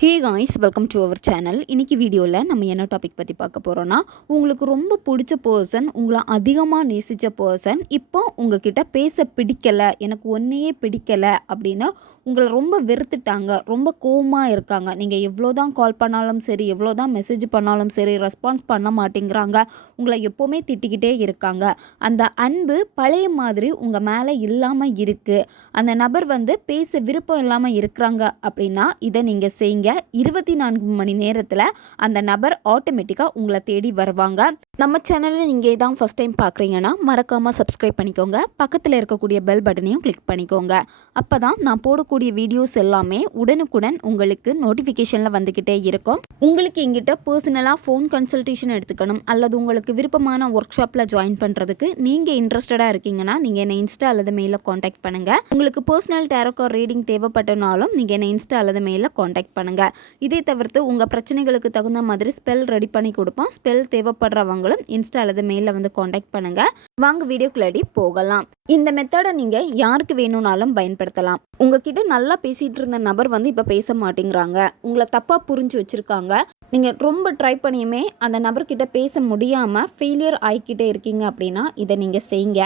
Hey guys welcome to our channel இன்னைக்கு வீடியோவில் நம்ம என்ன டாபிக் பற்றி பார்க்க போகிறோன்னா உங்களுக்கு ரொம்ப பிடிச்ச பர்சன் உங்களை அதிகமாக நேசித்த பர்சன் இப்போ உங்ககிட்ட பேச பிடிக்கலை எனக்கு ஒன்றையே பிடிக்கலை அப்படின்னு உங்களை ரொம்ப வெறுத்துட்டாங்க ரொம்ப கோமாக இருக்காங்க. நீங்கள் எவ்வளோ தான் கால் பண்ணாலும் சரி எவ்வளோ தான் மெசேஜ் பண்ணாலும் சரி ரெஸ்பான்ஸ் பண்ண மாட்டேங்கிறாங்க. உங்களை எப்போவுமே திட்டிக்கிட்டே இருக்காங்க. அந்த அன்பு பழைய மாதிரி உங்கள் மேலே இல்லாமல் இருக்குது அந்த நபர் வந்து பேச விருப்பம் இல்லாமல் இருக்கிறாங்க அப்படின்னா இதை நீங்கள் செய்யுங்க இருபத்தி நான்கு மணி நேரத்தில் அந்த நபர் ஆட்டோமேட்டிக்காக உங்களை தேடி வருவாங்க. நம்ம சேனலில் நீங்கள் தான் ஃபஸ்ட் டைம் பார்க்குறீங்கன்னா மறக்காமல் சப்ஸ்கிரைப் பண்ணிக்கோங்க. பக்கத்தில் இருக்கக்கூடிய பெல் பட்டனையும் கிளிக் பண்ணிக்கோங்க. அப்போ தான் நான் போடக்கூடிய வீடியோஸ் எல்லாமே உடனுக்குடன் உங்களுக்கு நோட்டிஃபிகேஷனில் வந்துக்கிட்டே இருக்கும். உங்களுக்கு எங்கிட்ட பர்சனலாக ஃபோன் கன்சல்டேஷன் எடுத்துக்கணும் அல்லது உங்களுக்கு விருப்பமான ஒர்க் ஷாப்பில் ஜாயின் பண்ணுறதுக்கு நீங்கள் இன்ட்ரெஸ்டடாக இருக்கீங்கன்னா நீங்கள் என்னை இன்ஸ்டா அல்லது மெயிலில் காண்டாக்ட் பண்ணுங்கள் உங்களுக்கு பர்சனல் டேரோக்கோ ரீடிங் தேவைப்பட்டனாலும் நீங்கள் என்னை இன்ஸ்டா அல்லது மெயிலில் காண்டாக்ட் பண்ணுங்கள் இதை தவிர்த்து உங்கள் பிரச்சனைகளுக்கு தகுந்த மாதிரி ஸ்பெல் ரெடி பண்ணி கொடுப்போம். ஸ்பெல் தேவைப்படுறவங்களும் இன்ஸ்டா அல்லது மெயிலில் வந்து காண்டாக்ட் பண்ணுங்கள் வாங்க வீடியோக்குள்ளடி போகலாம். இந்த மெத்தடை நீங்கள் யாருக்கு வேணும்னாலும் பயன்படுத்தலாம். உங்ககிட்ட நல்லா பேசிகிட்டு இருந்த நபர் வந்து இப்போ பேச மாட்டேங்கிறாங்க. உங்களை தப்பாக புரிஞ்சு வச்சுருக்காங்க. நீங்கள் ரொம்ப ட்ரை பண்ணியுமே அந்த நபர்கிட்ட பேச முடியாமல் ஃபெயிலியர் ஆகிக்கிட்டே இருக்கீங்க அப்படின்னா இதை நீங்கள் செய்யுங்க.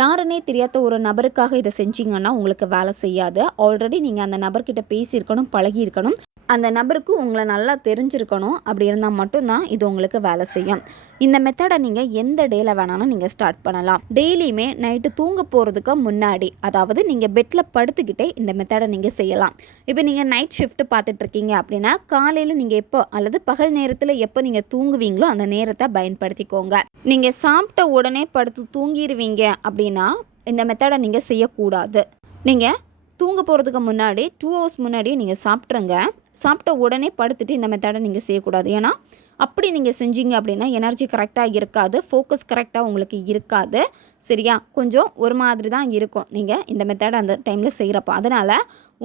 யாருன்னே தெரியாத ஒரு நபருக்காக இதை செஞ்சீங்கன்னா உங்களுக்கு வேலை செய்யாது. ஆல்ரெடி நீங்கள் அந்த நபர்கிட்ட பேசியிருக்கணும் பழகியிருக்கணும். அந்த நபருக்கு உங்களை நல்லா தெரிஞ்சிருக்கணும். அப்படி இருந்தால் மட்டும்தான் இது உங்களுக்கு வேலை செய்யும். இந்த மெத்தடை நீங்கள் எந்த டேயில் வேணாலும் நீங்கள் ஸ்டார்ட் பண்ணலாம். டெய்லியுமே நைட்டு தூங்க போகிறதுக்கு முன்னாடி அதாவது நீங்கள் பெட்டில் படுத்துக்கிட்டே இந்த மெத்தடை நீங்கள் செய்யலாம். இப்போ நீங்கள் நைட் ஷிஃப்ட் பார்த்துட்ருக்கீங்க அப்படின்னா காலையில் நீங்கள் எப்போ அல்லது பகல் நேரத்தில் எப்போ நீங்கள் தூங்குவீங்களோ அந்த நேரத்தை பயன்படுத்திக்கோங்க. நீங்கள் சாப்பிட்ட உடனே படுத்து தூங்கிடுவீங்க அப்படின்னா இந்த மெத்தடை நீங்கள் செய்யக்கூடாது. நீங்கள் தூங்க போகிறதுக்கு முன்னாடி டூ ஹவர்ஸ் முன்னாடியே நீங்கள் சாப்பிட்ருங்க சாப்பிட்ட உடனே படுத்துட்டு இந்த மெத்தடை நீங்கள் செய்யக்கூடாது. ஏன்னா அப்படி நீங்கள் செஞ்சீங்க அப்படின்னா எனர்ஜி கரெக்டாக இருக்காது ஃபோக்கஸ் கரெக்டாக உங்களுக்கு இருக்காது. சரியா? கொஞ்சம் ஒரு மாதிரி தான் இருக்கும். நீங்கள் இந்த மெத்தடை அந்த டைமில் செய்கிறப்ப அதனால்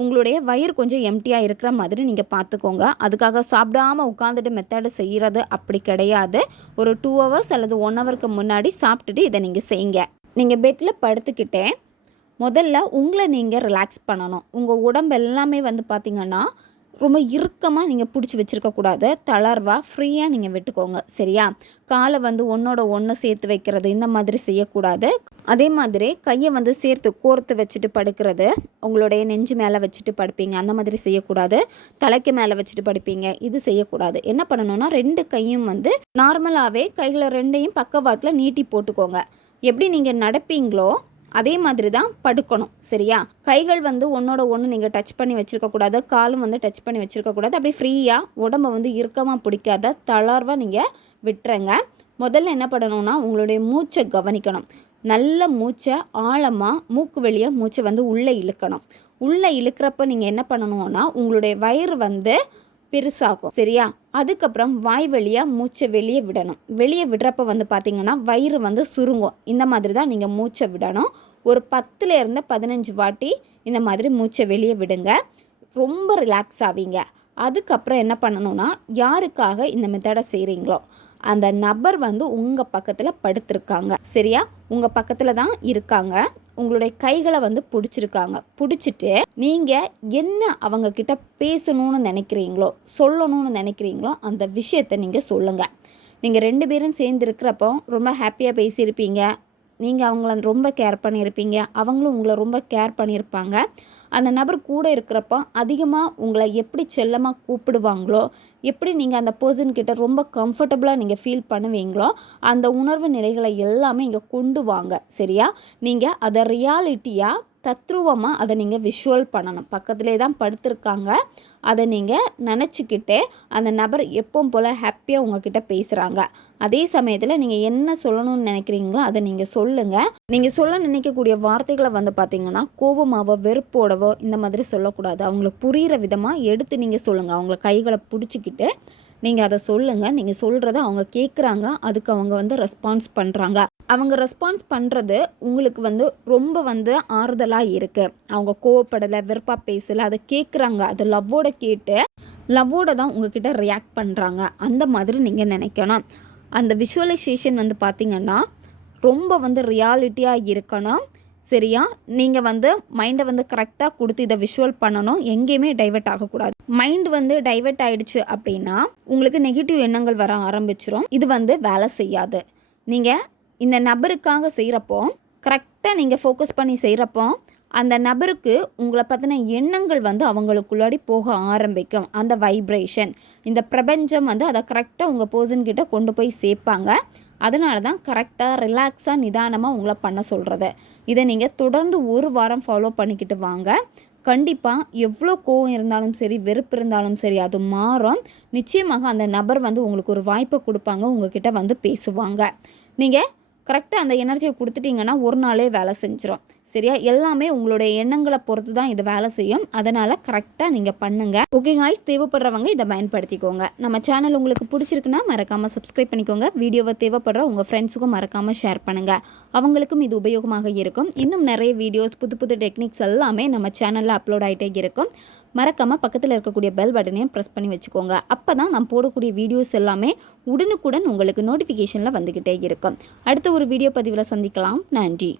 உங்களுடைய வயிறு கொஞ்சம் எம்டியாக இருக்கிற மாதிரி நீங்கள் பார்த்துக்கோங்க. அதுக்காக சாப்பிடாம உட்காந்துட்டு மெத்தடை செய்கிறது அப்படி கிடையாது. ஒரு டூ ஹவர்ஸ் அல்லது ஒன் ஹவருக்கு முன்னாடி சாப்பிட்டுட்டு இதை நீங்கள் செய்யுங்க. நீங்கள் பெட்டில் படுத்துக்கிட்டே முதல்ல உங்களை நீங்கள் ரிலாக்ஸ் பண்ணணும். உங்கள் உடம்பு எல்லாமே வந்து பார்த்திங்கன்னா ரொம்ப இறுக்கமாக நீங்கள் பிடிச்சி வச்சுருக்கக்கூடாது தளர்வாக ஃப்ரீயாக நீங்கள் விட்டுக்கோங்க. சரியா? காலை வந்து ஒன்றோட ஒன்று சேர்த்து வைக்கிறது இந்த மாதிரி செய்யக்கூடாது. அதே மாதிரி கையை வந்து சேர்த்து கோர்த்து வச்சுட்டு படுக்கிறது உங்களுடைய நெஞ்சு மேலே வச்சுட்டு படுப்பீங்க. அந்த மாதிரி செய்யக்கூடாது. தலைக்கு மேலே வச்சுட்டு படுப்பீங்க. இது செய்யக்கூடாது. என்ன பண்ணணும்னா ரெண்டு கையும் வந்து நார்மலாகவே கைகளை ரெண்டையும் பக்கவாட்டில் நீட்டி போட்டுக்கோங்க. எப்படி நீங்கள் நடப்பீங்களோ அதே மாதிரி தான் படுக்கணும் சரியா? கைகள் வந்து ஒன்றோட ஒன்று நீங்கள் டச் பண்ணி வச்சுருக்கக்கூடாது காலும் வந்து டச் பண்ணி வச்சுருக்கக்கூடாது அப்படி ஃப்ரீயாக உடம்பை வந்து இறுக்கமாக பிடிக்காத தளர்வாக நீங்கள் விட்டுறங்க முதல்ல என்ன பண்ணணும்னா உங்களுடைய மூச்சை கவனிக்கணும். நல்ல மூச்சை ஆழமாக மூக்கு வெளியே மூச்சை வந்து உள்ளே இழுக்கணும். உள்ளே இழுக்கிறப்ப நீங்கள் என்ன பண்ணணும்னா உங்களுடைய வயிறு வந்து பெருசாகும் சரியா? அதுக்கப்புறம் வாய் வழியாக மூச்சை வெளியே விடணும். வெளியே விடுறப்ப வந்து பார்த்திங்கன்னா வயிறு வந்து சுருங்கும். இந்த மாதிரி தான் நீங்கள் மூச்சை விடணும். ஒரு பத்துலேருந்து பதினஞ்சு வாட்டி இந்த மாதிரி மூச்சை வெளியே விடுங்க. ரொம்ப ரிலாக்ஸ் ஆவீங்க. அதுக்கப்புறம் என்ன பண்ணணும்னா யாருக்காக இந்த மெத்தடை செய்கிறீங்களோ அந்த நபர் வந்து உங்கள் பக்கத்தில் படுத்திருக்காங்க. சரியா? உங்கள் பக்கத்தில் தான் இருக்காங்க. உங்களுடைய கைகளை வந்து பிடிச்சிருக்காங்க. பிடிச்சிட்டு நீங்கள் என்ன அவங்கக்கிட்ட பேசணும்னு நினைக்கிறீங்களோ சொல்லணும்னு நினைக்கிறீங்களோ அந்த விஷயத்தை நீங்கள் சொல்லுங்கள் நீங்கள் ரெண்டு பேரும் சேர்ந்து இருக்கிறப்போ ரொம்ப ஹாப்பியாக பேசியிருப்பீங்க. நீங்கள் அவங்கள ரொம்ப கேர் பண்ணியிருப்பீங்க. அவங்களும் உங்களை ரொம்ப கேர் பண்ணியிருப்பாங்க. அந்த நபர் கூட இருக்கிறப்போ அதிகமாக உங்களை எப்படி செல்லமாக கூப்பிடுவாங்களோ எப்படி நீங்கள் அந்த பர்சன் கிட்ட ரொம்ப கம்ஃபர்டபுளாக நீங்கள் ஃபீல் பண்ணுவீங்களோ அந்த உணர்வு நிலைகளை எல்லாமே இங்கே கொண்டு வாங்க. சரியா? நீங்கள் அதை ரியாலிட்டியாக தத்ரூபமாக அதை நீங்கள் விஷுவல் பண்ணணும். பக்கத்திலே தான் படுத்திருக்காங்க. அதை நீங்கள் நினச்சிக்கிட்டே அந்த நபர் எப்பவும் போல் ஹாப்பியாக உங்ககிட்ட பேசுகிறாங்க அதே சமயத்தில் நீங்கள் என்ன சொல்லணும்னு நினைக்கிறீங்களோ அதை நீங்கள் சொல்லுங்கள் நீங்கள் சொல்ல நினைக்கக்கூடிய வார்த்தைகளை வந்து பார்த்தீங்கன்னா கோபமாவோ வெறுப்போடவோ இந்த மாதிரி சொல்லக்கூடாது. அவங்களுக்கு புரிகிற விதமாக எடுத்து நீங்கள் சொல்லுங்கள் அவங்கள கைகளை பிடிச்சிக்கிட்டு நீங்கள் அதை சொல்லுங்கள் நீங்கள் சொல்கிறத அவங்க கேட்குறாங்க அதுக்கு அவங்க வந்து ரெஸ்பான்ஸ் பண்ணுறாங்க அவங்க ரெஸ்பான்ஸ் பண்ணுறது உங்களுக்கு வந்து ரொம்ப வந்து ஆறுதலாக இருக்குது அவங்க கோவப்படலை வெறுப்பாக பேசலை அதை கேட்குறாங்க அதை லவ்வோட கேட்டு லவ்வோட தான் உங்ககிட்ட ரியாக்ட் பண்ணுறாங்க அந்த மாதிரி நீங்கள் நினைக்கணும். அந்த விஷுவலைசேஷன் வந்து பார்த்திங்கன்னா ரொம்ப வந்து ரியாலிட்டியாக இருக்கணும். சரியா? நீங்கள் வந்து மைண்டை வந்து கரெக்டாக கொடுத்து இதை விஷுவல் பண்ணணும். எங்கேயுமே டைவெர்ட் ஆகக்கூடாது. மைண்ட் வந்து டைவெர்ட் ஆகிடுச்சு அப்படின்னா உங்களுக்கு நெகட்டிவ் எண்ணங்கள் வர ஆரம்பிச்சிடும் இது வந்து வேலை செய்யாது. நீங்கள் இந்த நபருக்காக செய்கிறப்போ கரெக்டாக நீங்கள் ஃபோக்கஸ் பண்ணி செய்கிறப்போ அந்த நபருக்கு உங்களை பற்றின எண்ணங்கள் வந்து அவங்களுக்குள்ளாடி போக ஆரம்பிக்கும். அந்த வைப்ரேஷன் இந்த பிரபஞ்சம் வந்து அதை கரெக்டாக உங்கள் பர்சன்கிட்ட கொண்டு போய் சேர்ப்பாங்க. அதனால தான் கரெக்டாக ரிலாக்ஸாக நிதானமாக உங்களை பண்ண சொல்கிறது இதை நீங்கள் தொடர்ந்து ஒரு வாரம் ஃபாலோ பண்ணிக்கிட்டு வாங்க. கண்டிப்பாக எவ்வளோ கோவம் இருந்தாலும் சரி வெறுப்பு இருந்தாலும் சரி அது மாறும். நிச்சயமாக அந்த நபர் வந்து உங்களுக்கு ஒரு வாய்ப்பை கொடுப்பாங்க உங்ககிட்ட வந்து பேசுவாங்க. நீங்கள் கரெக்டாக அந்த எனர்ஜியை கொடுத்துட்டிங்கன்னா ஒரு நாளே வேலை செஞ்சிடும் சரியா? எல்லாமே உங்களுடைய எண்ணங்களை பொறுத்து தான் இது வேலை செய்யும். அதனால் கரெக்டாக நீங்கள் பண்ணுங்கள் ஓகே காய்ஸ் தேவைப்படுறவங்க இதை பயன்படுத்திக்கோங்க. நம்ம சேனல் உங்களுக்கு பிடிச்சிருக்குன்னா மறக்காமல் சப்ஸ்கிரைப் பண்ணிக்கோங்க. வீடியோவை தேவைப்படுற உங்கள் ஃப்ரெண்ட்ஸுக்கும் மறக்காமல் ஷேர் பண்ணுங்கள் அவங்களுக்கும் இது உபயோகமாக இருக்கும். இன்னும் நிறைய வீடியோஸ் புது புது டெக்னிக்ஸ் எல்லாமே நம்ம சேனலில் அப்லோட் ஆகிட்டே இருக்கும். மறக்காமல் பக்கத்தில் இருக்கக்கூடிய பெல் பட்டனையும் ப்ரெஸ் பண்ணி வச்சுக்கோங்க. அப்போ தான் நான் போடக்கூடிய வீடியோஸ் எல்லாமே உடனுக்குடன் உங்களுக்கு நோட்டிஃபிகேஷனில் வந்துக்கிட்டே இருக்கும். அடுத்த ஒரு வீடியோ பதிவில் சந்திக்கலாம். நன்றி.